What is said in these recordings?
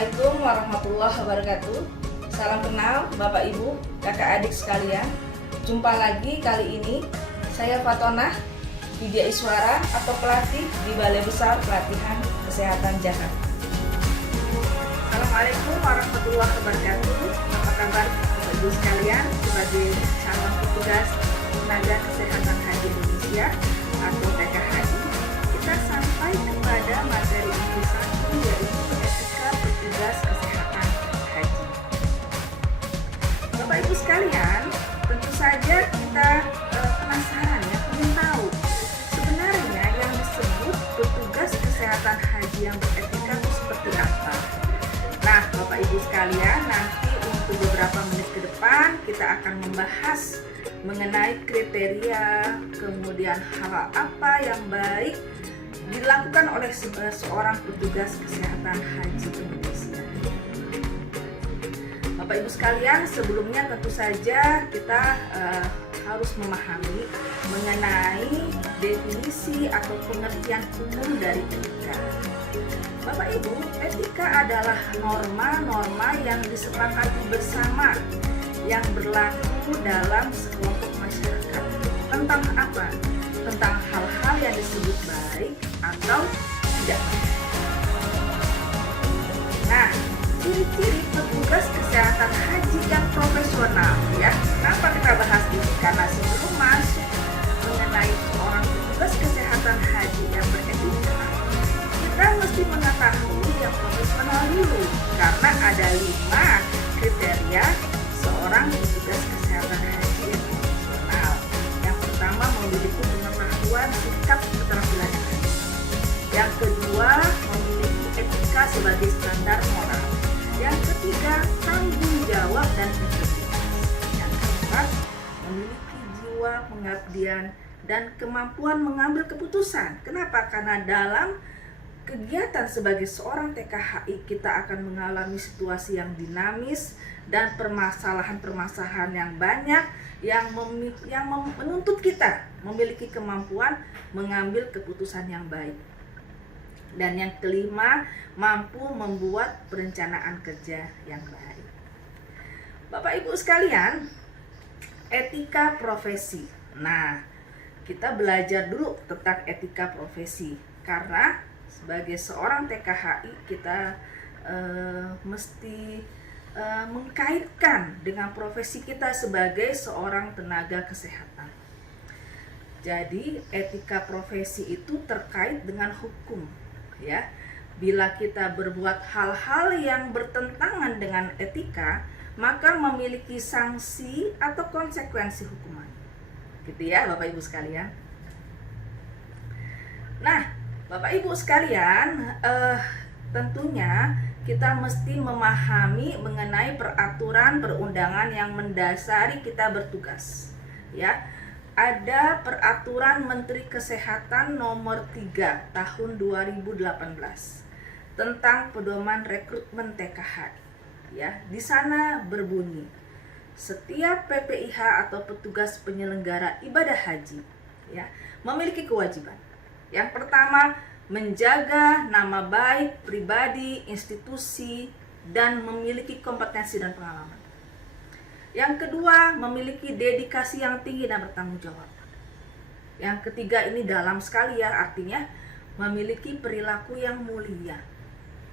Assalamualaikum warahmatullahi wabarakatuh. Salam kenal Bapak Ibu, kakak adik sekalian. Jumpa lagi kali ini saya Fatonah, Widya Iswara atau pelatih di Balai Besar Pelatihan Kesehatan Jakarta. Assalamualaikum warahmatullahi wabarakatuh. Apa kabar Bapak Ibu sekalian? Sebagai calon petugas tenaga kesehatan haji Indonesia atau TKHI, kita sampai kepada materi inti 1, yaitu etika petugas kesehatan haji. Bapak Ibu sekalian, tentu saja kita penasaran ya, ingin tahu sebenarnya yang disebut petugas kesehatan haji yang beretika itu seperti apa. Nah, Bapak Ibu sekalian, nanti untuk beberapa menit ke depan kita akan membahas mengenai kriteria, kemudian hal apa yang baik dilakukan oleh seorang petugas kesehatan haji Indonesia. Bapak Ibu sekalian, sebelumnya tentu saja kita harus memahami mengenai definisi atau pengertian umum dari etika. Bapak Ibu, etika adalah norma-norma yang disepakati bersama yang berlaku dalam sekelompok masyarakat. Tentang apa? Tentang hal-hal yang disebut baik atau tidak. Nah, ciri-ciri petugas kesehatan haji yang profesional ya. Kenapa kita bahas ini? Karena sebelum masuk mengenai seorang petugas kesehatan haji yang beretika, kita mesti mengetahui yang profesional dulu. Karena ada 5 kriteria seorang petugas kesehatan haji yang profesional. Yang pertama, memiliki pengetahuan sikap keterampilan. Yang kedua, memiliki etika sebagai standar moral. Yang ketiga, tanggung jawab dan integritas. Yang keempat, memiliki jiwa pengabdian dan kemampuan mengambil keputusan. Kenapa? Karena dalam kegiatan sebagai seorang TKHI kita akan mengalami situasi yang dinamis dan permasalahan-permasalahan yang banyak yang menuntut kita memiliki kemampuan mengambil keputusan yang baik. Dan yang kelima, mampu membuat perencanaan kerja yang baik. Bapak Ibu sekalian, etika profesi. Nah, kita belajar dulu tentang etika profesi karena sebagai seorang TKHI kita mesti mengkaitkan dengan profesi kita sebagai seorang tenaga kesehatan. Jadi etika profesi itu terkait dengan hukum ya. Bila kita berbuat hal-hal yang bertentangan dengan etika, maka memiliki sanksi atau konsekuensi hukuman. Gitu ya Bapak Ibu sekalian. Nah, Bapak Ibu sekalian, tentunya kita mesti memahami mengenai peraturan perundangan yang mendasari kita bertugas. Ya, ada peraturan Menteri Kesehatan nomor 3 tahun 2018 tentang pedoman rekrutmen TKHI. Ya, di sana berbunyi, setiap PPIH atau petugas penyelenggara ibadah haji, ya, memiliki kewajiban. Yang pertama, menjaga nama baik pribadi, institusi, dan memiliki kompetensi dan pengalaman. Yang kedua, memiliki dedikasi yang tinggi dan bertanggung jawab. Yang ketiga, ini dalam sekali ya, artinya memiliki perilaku yang mulia,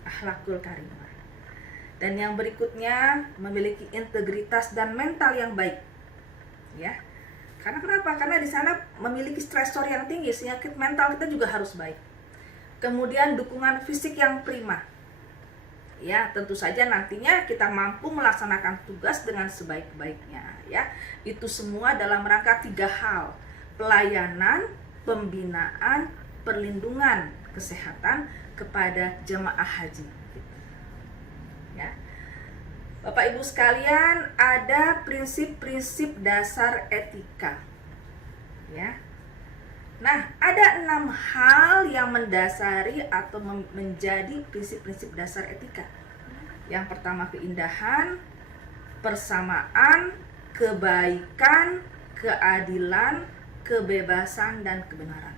akhlakul karimah. Dan yang berikutnya, memiliki integritas dan mental yang baik. Ya. Karena kenapa? Karena di sana memiliki stresor yang tinggi, sehingga mental kita juga harus baik. Kemudian dukungan fisik yang prima. Ya, tentu saja nantinya kita mampu melaksanakan tugas dengan sebaik-baiknya ya. Itu semua dalam rangka 3 hal: pelayanan, pembinaan, perlindungan kesehatan kepada jemaah haji. Ya. Bapak Ibu sekalian, ada prinsip-prinsip dasar etika. Ya. Nah, ada 6 hal yang mendasari atau menjadi prinsip-prinsip dasar etika. Yang pertama, keindahan, persamaan, kebaikan, keadilan, kebebasan, dan kebenaran.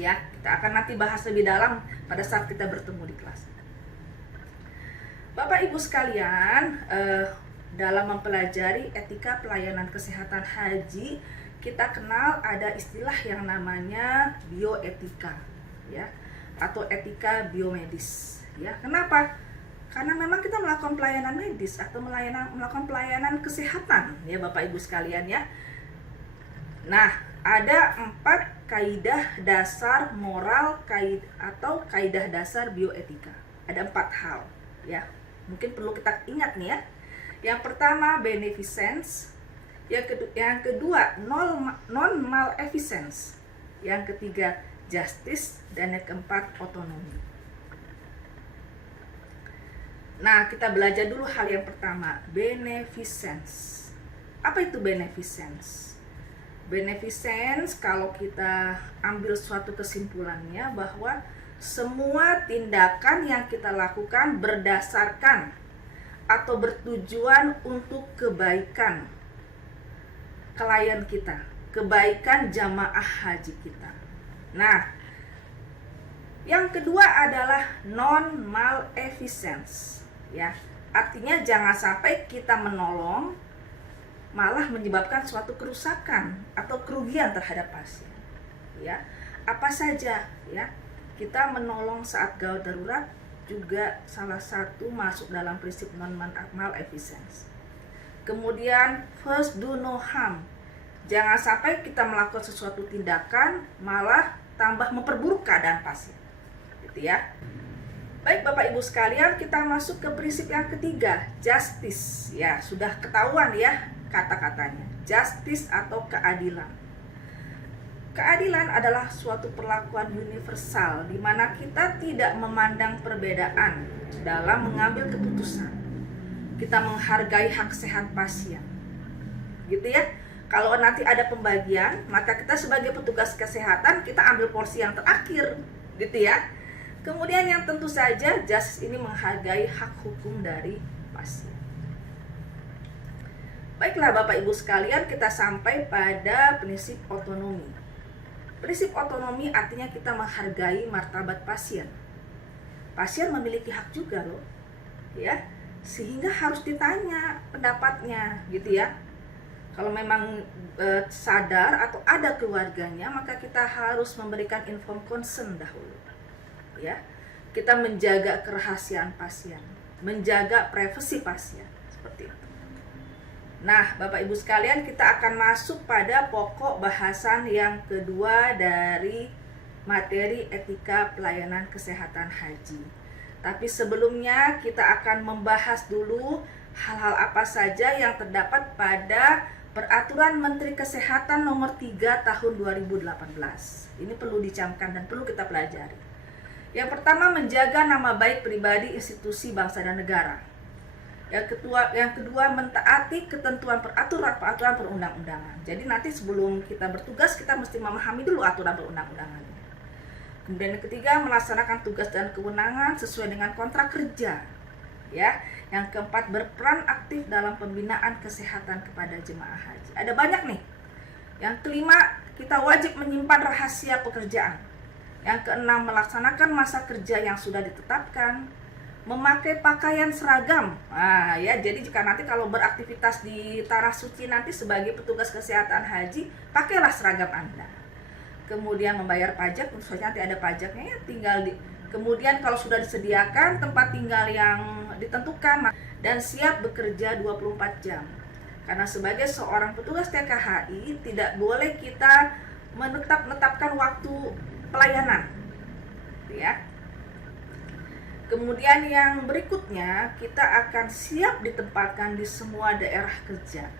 Ya, kita akan nanti bahas lebih dalam pada saat kita bertemu di kelas. Bapak Ibu sekalian, dalam mempelajari etika pelayanan kesehatan haji, kita kenal ada istilah yang namanya bioetika, ya, atau etika biomedis. Ya, kenapa? Karena memang kita melakukan pelayanan medis atau melakukan pelayanan kesehatan, ya Bapak Ibu sekalian ya. Nah, ada 4 kaidah dasar moral atau kaidah dasar bioetika. Ada 4 hal, ya. Mungkin perlu kita ingat nih ya. Yang pertama beneficence, yang kedua non maleficence, yang ketiga justice, dan yang keempat otonomi. Nah, kita belajar dulu hal yang pertama, beneficence. Apa itu beneficence? Beneficence, kalau kita ambil suatu kesimpulannya bahwa semua tindakan yang kita lakukan berdasarkan atau bertujuan untuk kebaikan klien kita, kebaikan jamaah haji kita. Nah, yang kedua adalah non maleficence, ya. Artinya jangan sampai kita menolong malah menyebabkan suatu kerusakan atau kerugian terhadap pasien. Ya, apa saja ya? Kita menolong saat gawat darurat juga salah satu masuk dalam prinsip non maleficence. Kemudian first do no harm. Jangan sampai kita melakukan sesuatu tindakan malah tambah memperburuk keadaan pasien. Gitu ya. Baik Bapak Ibu sekalian, kita masuk ke prinsip yang ketiga, justice. Ya, sudah ketahuan ya kata-katanya. Justice atau keadilan. Keadilan adalah suatu perlakuan universal di mana kita tidak memandang perbedaan dalam mengambil keputusan. Kita menghargai hak sehat pasien. Gitu ya. Kalau nanti ada pembagian, maka kita sebagai petugas kesehatan kita ambil porsi yang terakhir, gitu ya. Kemudian yang tentu saja justice ini menghargai hak hukum dari pasien. Baiklah Bapak Ibu sekalian, kita sampai pada prinsip otonomi. Prinsip otonomi artinya kita menghargai martabat pasien. Pasien memiliki hak juga loh, ya, sehingga harus ditanya pendapatnya, gitu ya. Kalau memang sadar atau ada keluarganya, maka kita harus memberikan informed consent dahulu, ya. Kita menjaga kerahasiaan pasien, menjaga privasi pasien, seperti itu. Nah, Bapak Ibu sekalian, kita akan masuk pada pokok bahasan yang kedua dari materi etika pelayanan kesehatan haji. Tapi sebelumnya kita akan membahas dulu hal-hal apa saja yang terdapat pada Peraturan Menteri Kesehatan Nomor 3 Tahun 2018. Ini perlu dicamkan dan perlu kita pelajari. Yang pertama, menjaga nama baik pribadi, institusi, bangsa dan negara. Yang kedua mentaati ketentuan peraturan perundang-undangan. Jadi nanti sebelum kita bertugas kita mesti memahami dulu aturan perundang-undangannya. Kemudian yang ketiga, melaksanakan tugas dan kewenangan sesuai dengan kontrak kerja. Ya. Yang keempat, berperan aktif dalam pembinaan kesehatan kepada jemaah haji. Ada banyak nih. Yang kelima, kita wajib menyimpan rahasia pekerjaan. Yang keenam, melaksanakan masa kerja yang sudah ditetapkan. Memakai pakaian seragam. Nah, ya, jadi jika nanti kalau beraktivitas di tanah suci nanti sebagai petugas kesehatan haji, pakailah seragam Anda. Kemudian membayar pajak, tentu saja nanti ada pajaknya ya, kemudian kalau sudah disediakan tempat tinggal yang ditentukan dan siap bekerja 24 jam. Karena sebagai seorang petugas TKHI tidak boleh kita menetapkan waktu pelayanan. Ya. Kemudian yang berikutnya, kita akan siap ditempatkan di semua daerah kerja,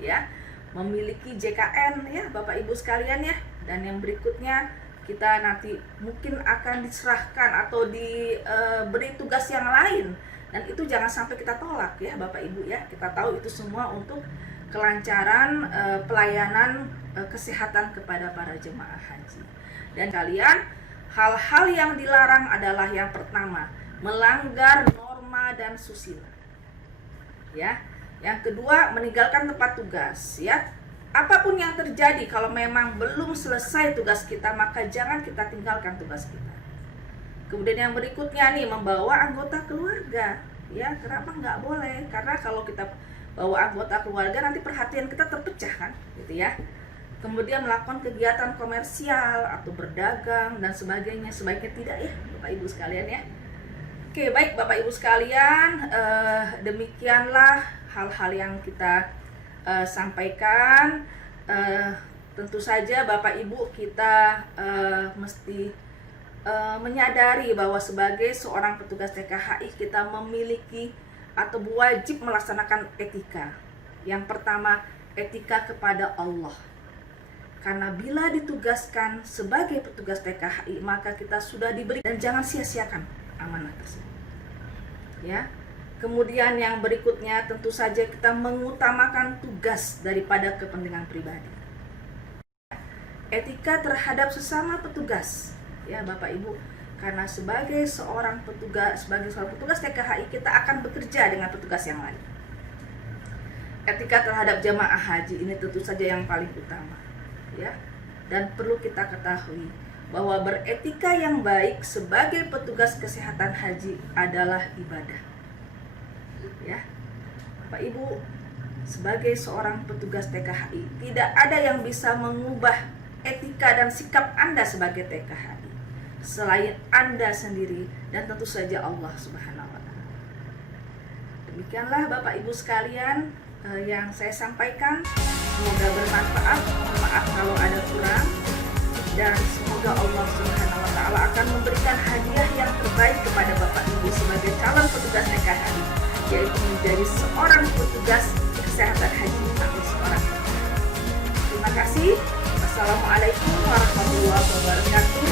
ya, memiliki JKN ya Bapak Ibu sekalian ya. Dan yang berikutnya, kita nanti mungkin akan diserahkan atau diberi tugas yang lain, dan itu jangan sampai kita tolak ya Bapak Ibu ya. Kita tahu itu semua untuk kelancaran pelayanan kesehatan kepada para jemaah haji. Dan kalian, hal-hal yang dilarang adalah yang pertama, melanggar norma dan susila. Ya. Yang kedua, meninggalkan tempat tugas, ya. Apapun yang terjadi, kalau memang belum selesai tugas kita, maka jangan kita tinggalkan tugas kita. Kemudian yang berikutnya nih, membawa anggota keluarga. Ya, kenapa nggak boleh? Karena kalau kita bawa anggota keluarga nanti perhatian kita terpecah kan, gitu ya. Kemudian melakukan kegiatan komersial atau berdagang dan sebagainya, sebaiknya tidak ya Bapak Ibu sekalian ya. Oke, baik Bapak Ibu sekalian, demikianlah hal-hal yang kita sampaikan. Tentu saja Bapak Ibu kita mesti menyadari bahwa sebagai seorang petugas TKHI kita memiliki atau wajib melaksanakan etika. Yang pertama, etika kepada Allah. Karena bila ditugaskan sebagai petugas TKHI, maka kita sudah diberi, dan jangan sia-siakan amanah tersebut. Ya. Kemudian yang berikutnya tentu saja kita mengutamakan tugas daripada kepentingan pribadi. Etika terhadap sesama petugas, ya Bapak Ibu. Karena sebagai seorang petugas TKHI kita akan bekerja dengan petugas yang lain. Etika terhadap jamaah haji ini tentu saja yang paling utama, ya. Dan perlu kita ketahui bahwa beretika yang baik sebagai petugas kesehatan haji adalah ibadah. Ya. Bapak Ibu, sebagai seorang petugas TKHI tidak ada yang bisa mengubah etika dan sikap Anda sebagai TKHI selain Anda sendiri dan tentu saja Allah Subhanahu wa taala. Demikianlah Bapak Ibu sekalian yang saya sampaikan. Semoga bermanfaat. Mohon maaf kalau ada kurang, dan semoga Allah Subhanahu wa taala akan memberikan hadiah yang terbaik kepada Bapak Ibu sebagai calon petugas TKHI, yaitu menjadi seorang petugas kesehatan haji atau seorang. Terima kasih. Wassalamualaikum warahmatullahi wabarakatuh.